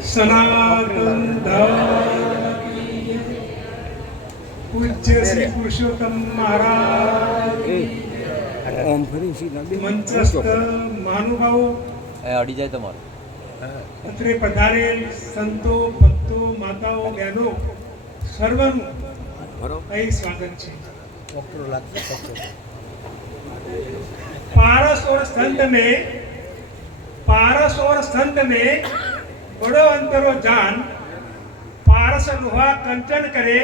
સનાતન પૂજ્ય શ્રી પુરુષોત્તમ મહારાજ મંચસ્થ મહાનુભાવો અડી જાય તમારું અત્રે પધારેલ સંતો ભક્તો માતાઓ બહેનો સર્વનું અહીં સ્વાગત છે પારસ ઓર સંત ને પારસ ઓર સંત ને થોડો અંતરો જાન, પારસ લુહા કંચન કરે,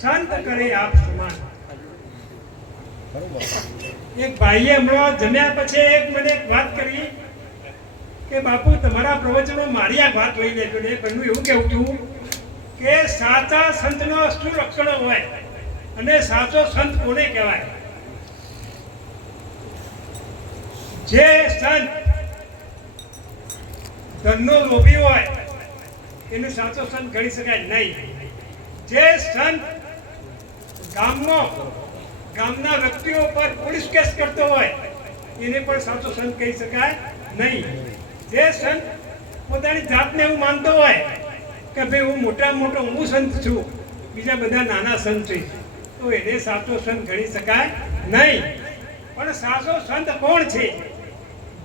સંત કરે આપ સમાન. એક ભાઈએ હમણાં જમ્યા પછી એક મને એક વાત કરી કે, બાપુ, તમારા પ્રવચનો મારી આ વાત લઈ લેજો ને. એમનું એવું કેવું હતું કે, સાચા સંતનો શું લક્ષણો હોય અને સાચો સંત કોને કહેવાય? જે સંત ધનનો લોભી હોય, એનો સાચો સંત ગણી શકાય નહીં. જે સંત ગામનો, ગામના વ્યક્તિઓ પર પોલીસ કેસ કરતો હોય, એને પણ સાચો સંત કહી શકાય નહીં. જે સંત પોતાની જાતને એવું માનતો હોય કે ભાઈ હું મોટા મોટો હું સંત છું, બીજા બધા નાના સંત છે, તો એને સાચો સંત ગણી શકાય નહીં. પણ સાચો સંત કોણ છે?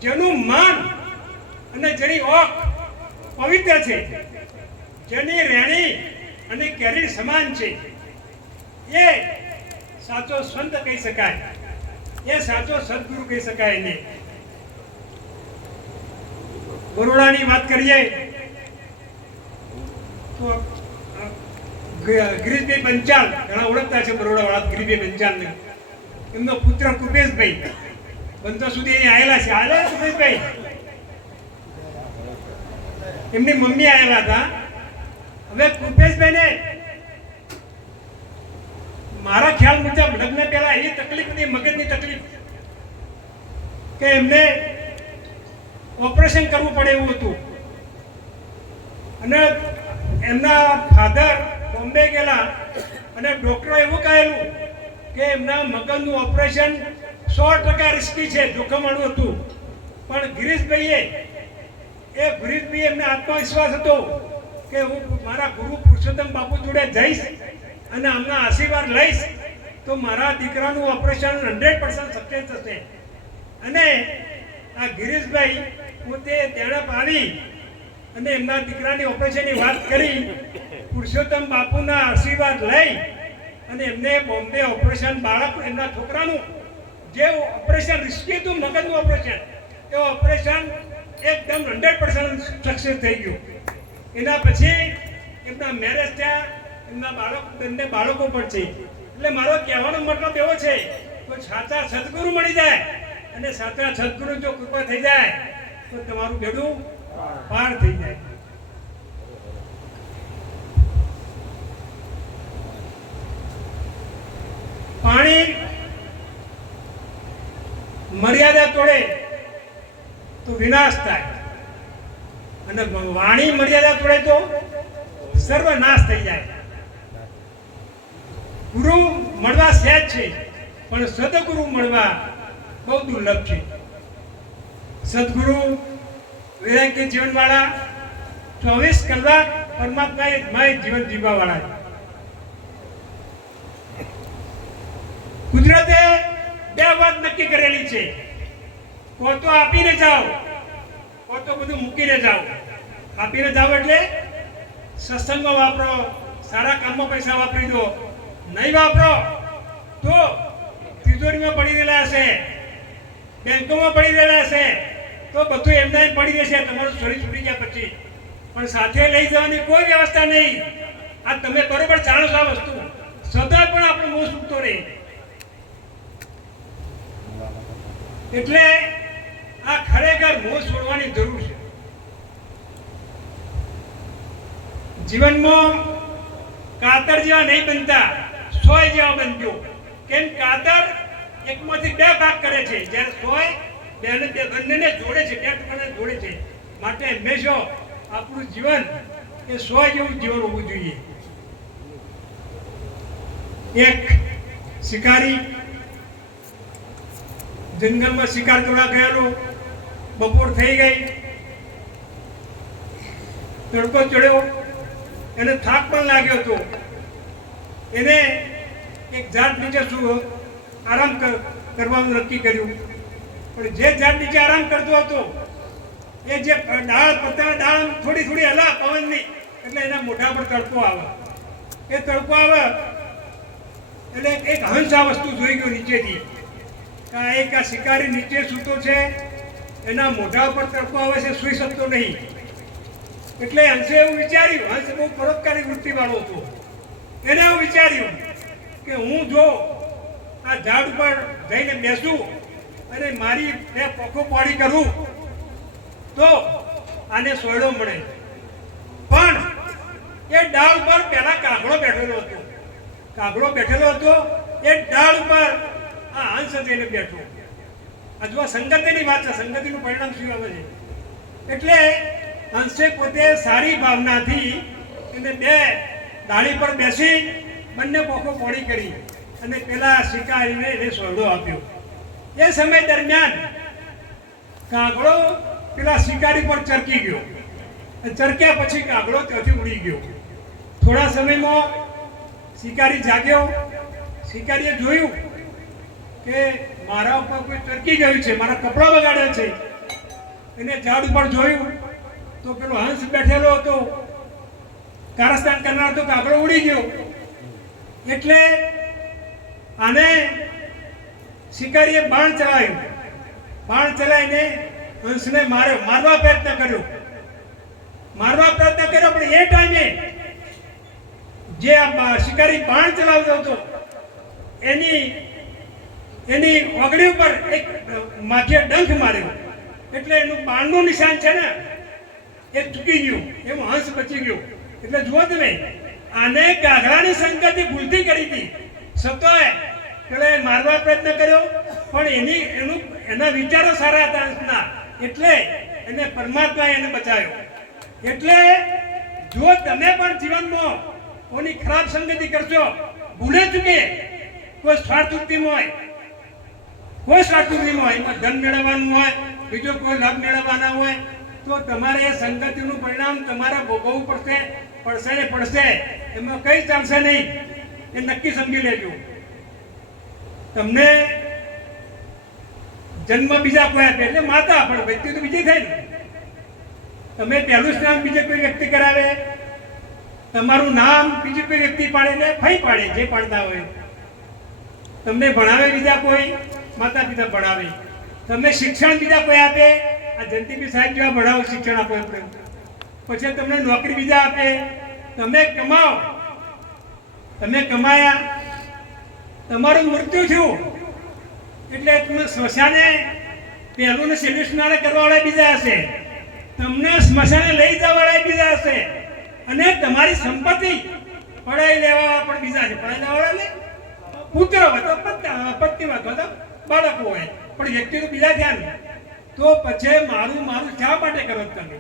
જેનું મન અને જેની ઓક પવિત્ર છે, જેની રેણી અને કેરી સમાન છે, એ સાચો સંત કહી શકાય, એ સાચો સદગુરુ કહી શકાય એને બરોડાની વાત કરીએ, તો ગિરીશભાઈ પંચાલ, ઘણા ઓળખતા છે બરોડા વાળા, ગિરીશભાઈ પંચાલને. એમનો પુત્ર કૃપેશભાઈ. બંધો સુધી અહીં આવેલા છે. આવેલા કૃપેશભાઈ. એમની મમ્મી આવેલા હતા. હવે કૃપેશભાઈને મારા ખ્યાલ મુજબ લગ્ન પહેલા એ તકલીફ હતી, મગજની તકલીફ. કે એમને ઓપરેશન કરવું પડે એવું હતું. અને એમના ફાધર બોમ્બે ગયેલા અને ડોક્ટરો એવું કહેલું કે એમના મગજનું ઓપરેશન સો ટકા રિસ્કી છે, જોખમવાળું હતું. પણ ગિરીશભાઈએ એ ગિરીશભાઈ એમને આત્મવિશ્વાસ હતો કે હું મારા ગુરુ પુરુષોત્તમ બાપુ જોડે જઈશ અને આમના આશીર્વાદ લઈશ, તો મારા દીકરાનું ઓપરેશન હંડ્રેડ પર્સન્ટ સક્સેસ થશે. અને આ ગિરીશભાઈ પોતે તેણે પાડી અને એમના દીકરાની ઓપરેશનની વાત કરી, પુરુષોત્તમ બાપુના આશીર્વાદ લઈ અને એમને બોમ્બે ઓપરેશન, બાળક એમના છોકરાનું, જે ઓપરેશન, રિસ્કી હતું, મગજનું ઓપરેશન, એ ઓપરેશન એકદમ હંડ્રેડ પર્સન્ટ સક્સેસ થઈ ગયું. એના પછી એમના મેરેજ થયા, એમના બાળક, બંને બાળકો પણ છે. એટલે મારો કહેવાનો મતલબ એવો છે કે સાચા સદગુરુ મળી જાય અને સાચા સદગુરુ જો કૃપા થઈ જાય, તો તમારું બેડું પાર થઈ જાય. પાણી મર્યાદા તોડે. વિનાશ થાય. અને વાણી મર્યાદા તોડે તો સર્વનાશ થઈ જાય. ગુરુ મળવા સહેજ છે, પણ સદગુરુ મળવા બહુ દુર્લભ છે. સદગુરુ વૈરાગ્ય જીવનવાળા ચોવીસ કલાક પરમાત્માએ મય જીવન જીવવાવાળા છે. કુદરતે બે વાત નક્કી કરેલી છે. કોતો આપીને જાઓ. તો બધું મૂકીને જાઓ. આપીને જાઓ એટલે સત્સંગમાં વાપરો, સારા કામમાં પૈસા વાપરી દો. નહીં વાપરો તો તિજોરીમાં પડી રહેલા હશે, બેંકોમાં પડી રહેલા હશે, તો બધું એમના એમ પડી રહેશે તમારું શરીર છૂટી ગયા પછી. પણ સાથે લઈ જવાની કોઈ વ્યવસ્થા નહીં. આ તમે બરોબર જાણો છો આ વસ્તુ. સદા પણ આપણું મોં સૂકતો રહે. એટલે મોહ છોડવાની જરૂર છે. જીવનમાં કાતર જેવા નહીં બનતા, સોય જેવા બનજો. કેમ? કાતર એકમાંથી બે ભાગ કરે છે. જ્યારે સોય બેને તે બંનેને જોડે છે, બે ટુકડાને જોડે છે. માટે હંમેશા આપણું જીવન એ સોય જેવું જીવન હોવું જોઈએ. એક શિકારી જંગલમાં શિકાર કરવા ગયેલો. બપોર થઈ ગઈ. તડકો ચડ્યો. એને થાક પણ લાગ્યો હતો. એને એક ઝાડ નીચે શું આરામ કર- કરવાનું નક્કી કર્યું. પણ જે ઝાડ નીચે આરામ કરતો હતો, એ જે ડાળ પત્તા ડાળ થોડી થોડી હલા પવનની, એટલે એના મોઢા પર તડકો આવે. એ તડકો આવે, એટલે એક હંસ આ વસ્તુ જોઈ ગયો નીચેથી. કાં એક આ શિકારી નીચે સૂતો છે એના મોઢા પર તડકો આવે છે, સૂઈ શકતો નહીં. એટલે હંસે એવું વિચાર્યું હંસ બહુ પરોપકારી વૃત્તિવાળો હતો. એને એવું વિચાર્યું કે હું જો આ ઝાડ ઉપર જઈને બેસું અને મારી બે પોખો પાડી કરું, તો આને સોયડો મળે. પણ એ ડાળ પર પહેલા કાગડો બેઠેલો હતો. કાગડો બેઠેલો હતો, એ ડાળ પર આ હંસ જઈને બેઠો. આ સંગતિની વાત છે, સંગતિનું પરિણામ શું આવે છે? એટલે હંસે પોતે સારી ભાવનાથી એને બે ડાળી પર બેસી બંને પોખો પોળી કરી અને પેલા શિકારીને એને સોદો આપ્યો. એ સમય દરમિયાન કાગડો પેલા શિકારી પર ચરકી ગયો. ચરક્યા પછી કાગડો ત્યાંથી ઉડી ગયો. થોડા સમયમાં શિકારી જાગ્યો. શિકારીએ જોયું કે મારા ઉપર કોઈ ચરકી ગયું છે, મારા કપડાં બગાડ્યા છે. એને ઝાડ ઉપર જોયું, તો પેલો હંસ બેઠેલો હતો. કારસ્તાન કરનાર તો કાગડો ઉડી ગયો. એટલે આને શિકારીએ બાણ ચલાવ્યું. બાણ ચલાવીને હંસને માર્યો, મારવા પ્રયત્ન કર્યો. મારવા પ્રયત્ન કર્યો, પણ એ ટાઈમે જે આ શિકારી બાણ ચલાવતો હતો, એની એની ઓગળી ઉપર એક માથે ડંખ માર્યો. એટલે એનું બાણનું નિશાન છે ને, એ ચૂકી ગયું, એવું હંસ બચી ગયું. એટલે જુઓ તમે, આને ગાઘરાની સંગતિ ભૂલથી કરી હતી. સતોય પેલા મારવા પ્રયત્ન કર્યો, પણ એની, એનું, એના વિચારો સારા હતા હંસના એટલે એને પરમાત્માએ એને બચાવ્યો. એટલે જો તમે પણ જીવનમાં કોની ખરાબ સંગતિ કરશો, ભૂલે ચૂકે, કોઈ સ્વાર્થવૃત્તિમાં હોય કોઈ સ્વાર્થવૃત્તિમાં હોય, એમાં ધન મેળવવાનું હોય, બીજો કોઈ લાભ મેળવવાના હોય, તો તમારે એ સંગતિનું પરિણામ તમારે ભોગવવું પડશે પડશે ને પડશે, એમાં કઈ ચાલશે નહીં, એ નક્કી સમજી લેજો. તમને જન્મ બીજા કોઈ આપે, એટલે માતા પણ વ્યક્તિ તો બીજી થાય ને તમે પહેલું સ્નાન બીજે કોઈ વ્યક્તિ કરાવે, તમારું નામ બીજી કોઈ વ્યક્તિ પાડે ને ફઈ પાડે, જે પાડતા હોય. તમને ભણાવે બીજા કોઈ માતા પિતા ભણાવે. તમે શિક્ષણ બીજા કોઈ આપે? આ જયંતિભાઈ સાહેબ જેવા ભણાવો શિક્ષણ આપો એમ પછી તમને નોકરી બીજા આપે? તમે કમાઓ. તમે કમાયા. તમારું મૃત્યુ થયું. એટલે તમે સ્મશાને, પહેલું ને છેલ્લું કરવા વાળા બીજા હશે. તમને સ્મશાને લઈ જવા વાળા બીજા હશે. અને તમારી સંપત્તિ પડાઈ લેવા પણ બીજા છે. પડાઈ લેવા વાળા એટલે પુત્ર હતો પત્ની હોય તો બાળકો હોય. પણ વ્યક્તિ બીજા થયા ને તો પછી મારું મારું શા માટે કરો તમે?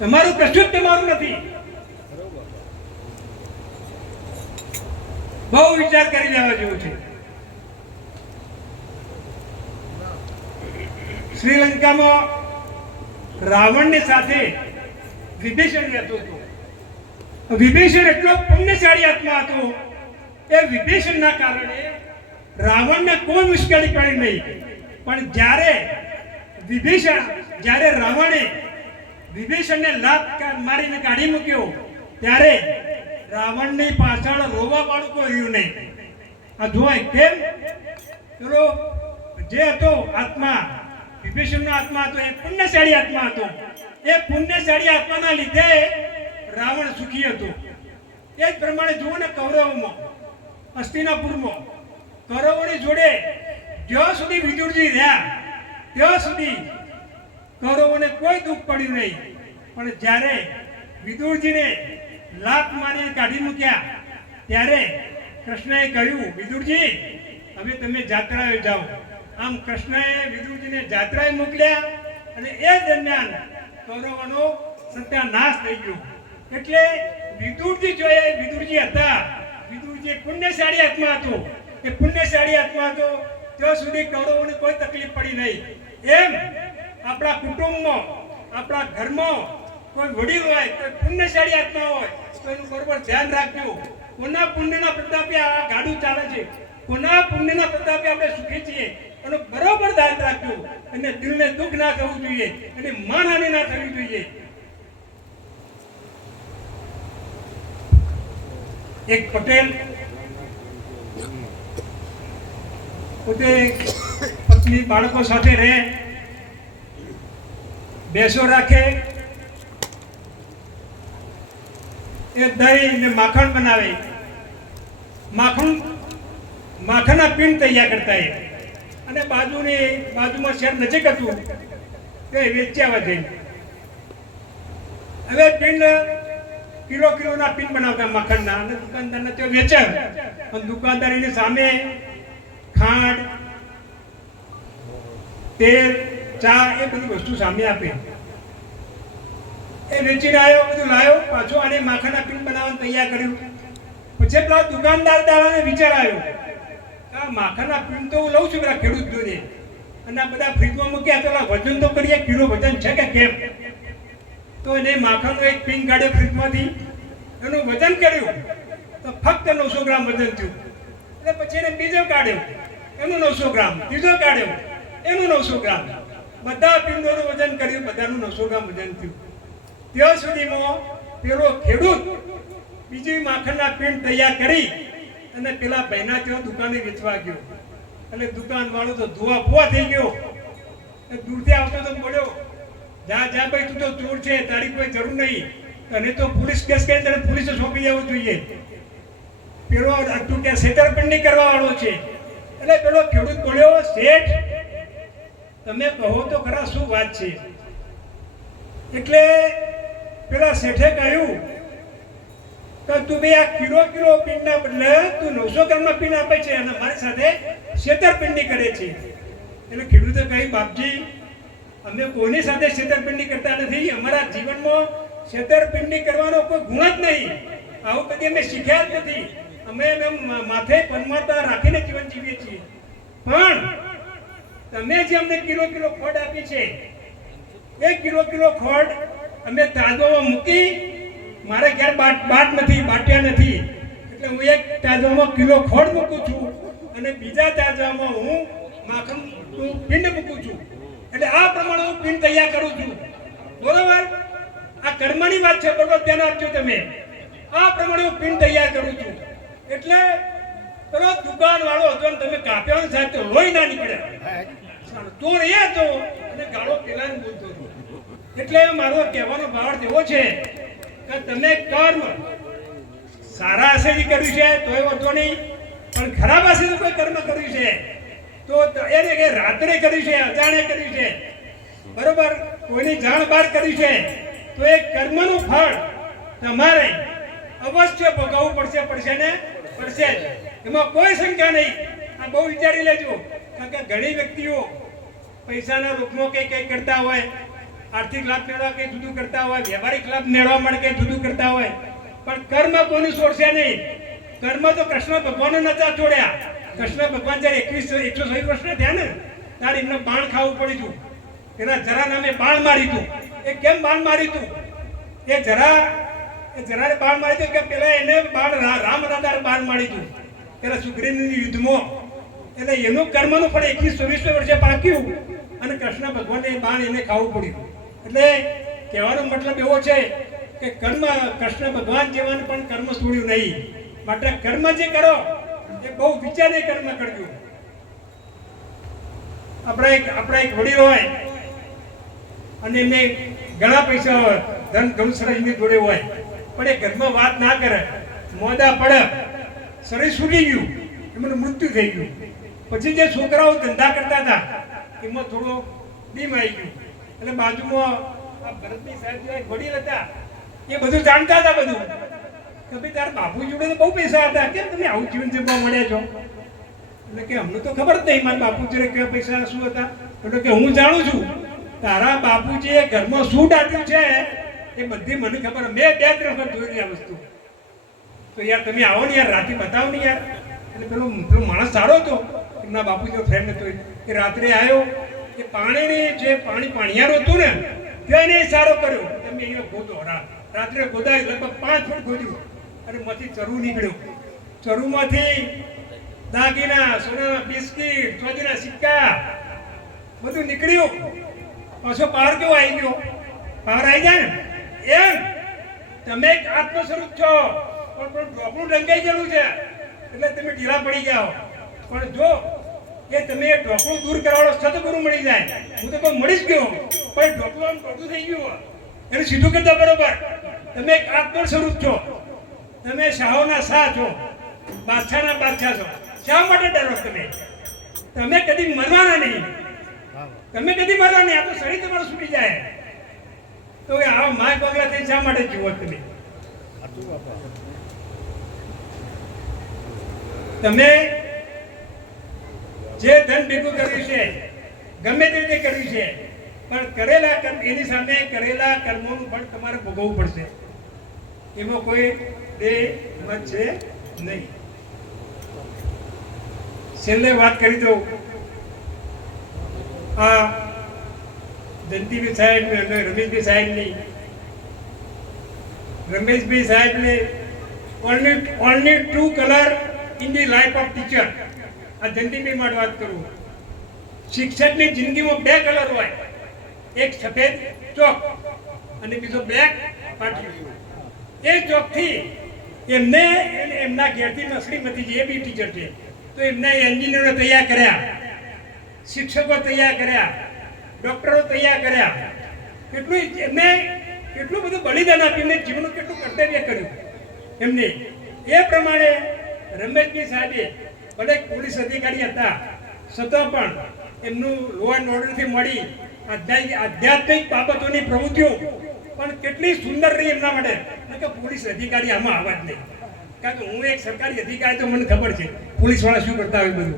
તમારું કશું જ તમારું નથી. બહુ વિચાર કરી લેવા જેવું છે. શ્રીલંકામાં રાવણની સાથે વિભીષણ રહેતો હતો. વિભીષણ એટલો પુણ્યશાળી આત્મા હતો. એ વિભીષણના કારણે રાવણને કોઈ મુશ્કેલી પડી નહીં. પણ જ્યારે વિભીષણ, જ્યારે રાવણે વિભીષણને લાત મારીને કાઢી મૂક્યો, ત્યારે રાવણની પાછળ રોવા વાળું કોઈ રહ્યું નહીં. આ જોવાય કેમ? ચલો, જે હતો આત્મા, વિભીષણનો આત્મા હતો, એ પુણ્યશાળી આત્મા હતો. એ પુણ્યશાળી આત્માના લીધે રાવણ સુખી હતો. એ જ પ્રમાણે જુઓ ને કૌરવમાં હસ્તિનાપુરમાં કૌરવોની જોડે જ્યાં સુધી વિદુરજી રહ્યા, ત્યાં સુધી કૌરવોને કોઈ દુઃખ પડ્યું નહીં. પણ જ્યારે વિદુરજીને લાત મારી કાઢી મૂક્યા, ત્યારે કૃષ્ણએ કહ્યું, વિદુરજી હવે તમે જાત્રાએ જાઓ. આમ કૃષ્ણએ વિદુરજીને જાત્રાએ મોકલ્યા અને એ દરમિયાન કૌરવોનો સત્યાનાશ થઈ ગયો. એટલે વિદુરજી જોઈએ વિદુરજી હતા. વિદુરજી પુણ્યશાળી આત્મા હતો. એ પુણ્યશાળી આત્મા હતો ત્યાં સુધી કૌરવોને કોઈ તકલીફ પડી નહીં. એમ આપણા કુટુંબમાં, આપણા ઘરમાં કોઈ વડીલ હોય, કોઈ પુણ્યશાળી આત્મા હોય, તો એનું બરોબર ધ્યાન રાખજો. કોના પુણ્યના પ્રતાપે આ ગાડું ચાલે છે? કોના પુણ્યના પ્રતાપે આપણે સુખી છીએ? એનું બરોબર ધ્યાન રાખજો. અને દિલને દુઃખ ના થવું જોઈએ, અને માનહાનિ ના થવી જોઈએ. એક પટેલ પોતે પત્ની બાળકો સાથે રહે, બેસો રાખે એ દહીં ને માખણ બનાવે. માખણ, માખણના પીંડ તૈયાર કરતા એ. અને બાજુની, બાજુમાં શહેર નજીક હતું, તે વેચ્યા આવે હવે પીંડ કિલો કિલોના પીંડ બનાવતા માખણના. અને દુકાનદારને તે વેચે પણ દુકાનદારીની સામે ખાંડ, તેલ, ચા એ બધી વસ્તુ સામે આપે. એ વેચીને આવ્યો બધું લાવ્યો પાછો આને માખણના પીણ બનાવવાનું તૈયાર કર્યું. પછી પેલા દુકાનદાર દાડાને વિચાર આવ્યો આ માખણના પીણ તો હું લઉં છું પેલા ખેડૂત જોડે અને આ બધા ફ્રીજમાં મૂક્યા પેલા વજન તો કરીએ, કિલો વજન છે કે કેમ? તો એને માખણનો એક પીણ કાઢ્યો ફ્રીજમાંથી. એનું વજન કર્યું. તો ફક્ત નવસો ગ્રામ વજન થયું. એટલે પછી એને બીજો કાઢ્યો. એનું નવસો ગ્રામ. ત્રીજો કાઢ્યો. એનું નવસો ગ્રામ. બધા પિંડોનું વજન કર્યું, બધાનું નવસો ગ્રામ વજન થયું. ત્યાં સુધીમાં પેલો ખેડૂત બીજી માખણના પિંડ તૈયાર કરી અને પેલા ભાઈના ત્યાં દુકાને વેચવા ગયો. એટલે દુકાન વાળો તો ધોવા ફોવા થઈ ગયો. દૂરથી આવતો તો બોલ્યો, જા જા ભાઈ, તું તો ચોર છે, તારી કોઈ જરૂર નહીં. તને તો પોલીસ કેસ કરીને તને પોલીસે સોંપી દેવું જોઈએ. પેલો તું કે છેતરપિંડી કરવા વાળો છે. એટલે પેલો ખેડૂત બોલ્યો, શેઠ, તમે કહો તો ખરા શું વાત છે? એટલે પેલા શેઠે કહ્યું, કે તું ભાઈ આ કિલો કિલો પીનના બદલે તું નવસો ગ્રામના પીન આપે છે અને મારી સાથે છેતરપિંડી કરે છે. એટલે ખેડૂતે કહ્યું, બાપજી, અમે કોની સાથે છેતરપિંડી કરતા નથી? અમારા જીવનમાં છેતરપિંડી કરવાનો કોઈ ગુણ જ નહીં. આવું કદી અમે શીખ્યા જ નથી. અમે માથે પરમાત્મા રાખીને જીવન જીવીએ છીએ. પણ તમે જે અમને કિલો કિલો ખોડ આપી છે, એ કિલો કિલો ખોડ અમે તાજવામાં મૂકી મારે ઘેર બાટ બાટ નથી, બાટ્યા નથી. એટલે હું એક તાજવામાં કિલો ખોડ મૂકું છું અને બીજા તાજામાં હું માખણ પિંડ મૂકું છું. એટલે આ પ્રમાણે હું પિંડ તૈયાર કરું છું. બરોબર? આ કર્મની વાત છે, બરોબર ધ્યાન આપજો તમે. આ પ્રમાણે હું પિંડ તૈયાર કરું છું. એટલે પેલો દુકાન વાળો હતો ને તમે કાપ્યા ને તો લોહી ના નીકળ્યા તો એ હતો અને ગાળો પેલાને બોલતો હતો. એટલે મારો કહેવાનો ભાવ એવો છે કે તમે કર્મ સારા હશે કર્યું છે તો એ વાંધો નહીં. પણ ખરાબ હશે તો કોઈ કર્મ કર્યું છે. ત- એને કે રાત્રે કર્યું છે, અજાણે કર્યું છે. બરોબર? કોઈની જાણ બહાર કરી છે, તો એ કર્મનું ફળ તમારે અવશ્ય ભોગવવું પડશે પડશે ને? પડશે એમાં કોઈ શંકા નહીં. આ બહુ વિચારી લેજો. કારણ કે ઘણી વ્યક્તિઓ પૈસાના રૂપમાં કંઈ કંઈ કરતા હોય, આર્થિક લાભ મેળવવા કંઈ જુદું કરતા હોય, વ્યવહારિક લાભ મેળવવા માટે કંઈ જુદું કરતા હોય. પણ કર્મ કોનું છોડશે નહીં? કર્મ તો કૃષ્ણ ભગવાન નતા છોડ્યા. કૃષ્ણ ભગવાન જ્યારે એકવીસ, એકસો છવ્વીસ વર્ષના થયા ને, ત્યારે એમને બાણ ખાવું પડ્યું હતું. એના જરા નામે બાણ મારી હતું. એ કેમ બાણ મારી હતું? એ જરા એ જરાને બાણ મારી હતું કે પેલા એને બાણ રામ રાધારે બાણ મારી હતું પેલા સુગ્રીવની યુદ્ધમાં. એટલે એનું કર્મનું પણ એકવીસ ચોવીસ વર્ષે પાક્યું અને કૃષ્ણ ભગવાનને બાણ એને ખાવું પડ્યું. એટલે કહેવાનો મતલબ એવો છે કે કર્મ કૃષ્ણ ભગવાન જેવાને પણ કર્મ છોડ્યું નહીં. માટે કર્મ જે કરો, એ બહુ વિચારે કર્મ કરજો. આપણા એક આપણા એક વડીલ હોય અને એમને ઘણા પૈસા હોય ધન ઘણું સરસ જોડે હોય. પણ એ ઘરમાં વાત ના કરે. મોદા પડે. શરીર સૂકી ગયું. એમનું મૃત્યુ થઈ ગયું. પછી જે છોકરાઓ ધંધા કરતા હતા, એમાં થોડો ડીમ આવી ગયું. એટલે બાજુમાં આ ભરતની સાહેબ વડીલ હતા, એ બધું જાણતા હતા બધું. કે ભાઈ, તારા બાપુ જોડે તો બહુ પૈસા હતા. કેમ તમે આવું જીવન જીવવા મળ્યા છો? એટલે કે અમને તો ખબર જ નહીં, મારા બાપુજીને કયા પૈસા શું હતા. એટલે કે હું જાણું છું, તારા બાપુજીએ ઘરમાં શું ડાટ્યું છે એ બધી મને ખબર મેં બે ત્રણ વાર જોઈ આ વસ્તુ. તો યાર તમે આવો ને યાર, રાતે બતાવો ને યાર. એટલે પેલો પેલો માણસ સારો હતો. એમના બાપુજીનો ફ્રેન્ડ હતો એ. રાત્રે આવ્યો એ પાણીની જે પાણી પાણીયારું હતું ને, તેને સારો કર્યો. તમે અહીંયા રા- રાત્રે ગોદાય લગભગ પાંચ ફૂટ ગોદ્યું. અને માંથી ચરુ નીકળ્યું. ચરુમાંથી દાગીના, સોનાના બિસ્કીટ ચોજીના સિક્કા, બધું નીકળ્યું. પાછો પાર કેવો આવી ગયો? પાર આવી જાય ને? એમ? તમે એક આત્મ સ્વરૂપ છો. પણ પણ ઢોકળું ડંગાઈ ગયેલું છે. એટલે તમે ઢીલા પડી જાઓ. પણ જો કે તમે ઢોકળું દૂર કરવાનો સદગુરુ મળી જાય. હું તો કોઈ મળી જ ગયો પણ ઢોકળું આમ ઢોકળું થઈ ગયું એને સીધું કરતા બરોબર. તમે એક આત્મ સ્વરૂપ છો. તમે શાહોના શાહ છો. બાદશાહના બાદશાહ છો. શા માટે ડરો તમે? તમે કદી મરવાના નહીં. તમે કદી મરવા નહીં. આ તો શરીર તમારું છૂટી જાય. તો એ આ માય પગલા થઈ શા માટે જીવો તમે? તમે જે ધન ભેગું કર્યું છે, ગમે તે રીતે કર્યું છે, પણ કરેલા કર્મ, એની સામે કરેલા કર્મોનું પણ તમારે ભોગવવું પડશે. એમાં કોઈ બે મત છે નહીં. છેલ્લે વાત કરી દઉં. આ જયંતિભાઈ સાહેબ અને રમેશભાઈ સાહેબની રમેશભાઈ સાહેબને only only two colour in the life of teacher આ જયંતિભાઈ માટે વાત કરું. શિક્ષકની જિંદગીમાં બે કલર હોય. એક સફેદ ચોક અને બીજો બ્લેક પાટિયું એ ચોકથી એમને એમના ઘેરથી મતી જે બી ટીચર છે, તો એમને એન્જિનિયરો તૈયાર કર્યા. શિક્ષકો તૈયાર કર્યા. ડોક્ટરો તૈયાર કર્યા. કેટલું એમને કેટલું બધું બલિદાન આપ્યું એમને જીવનનું કેટલું કર્તવ્ય કર્યું. એમને એ પ્રમાણે રમેશજી સાહેબે ભલે પોલીસ અધિકારી હતા, છતાં પણ એમનું લો એન્ડ ઓર્ડરથી મળી આધ્યાત્મિક બાબતોની પ્રવૃત્તિઓ. પણ કેટલી સુંદર રહી એમના માટે. કે પોલીસ અધિકારી આમાં આવા જ નહીં. કારણ કે હું એક સરકારી અધિકારી તો મને ખબર છે પોલીસવાળા શું કરતા હોય બધું.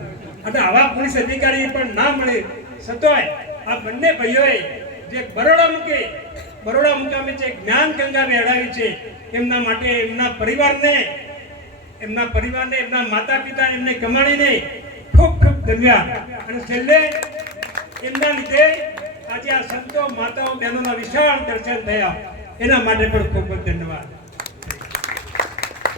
અને આવા પોલીસ અધિકારી પણ ના મળે. છતાંય આ બંને ભાઈઓએ જે બરોડા મૂકે, બરોડા મુકામે જે જ્ઞાન ગંગા વહેડાવી છે, એમના માટે એમના પરિવારને એમના પરિવારને, એમના માતા પિતા એમને કમાણીને ખૂબ ખૂબ ધન્યવાદ. અને છેલ્લે એમના લીધે આજે આ સંતો માતાઓ બહેનોના વિશાળ દર્શન થયા. એના માટે પણ ખૂબ ખૂબ ધન્યવાદ.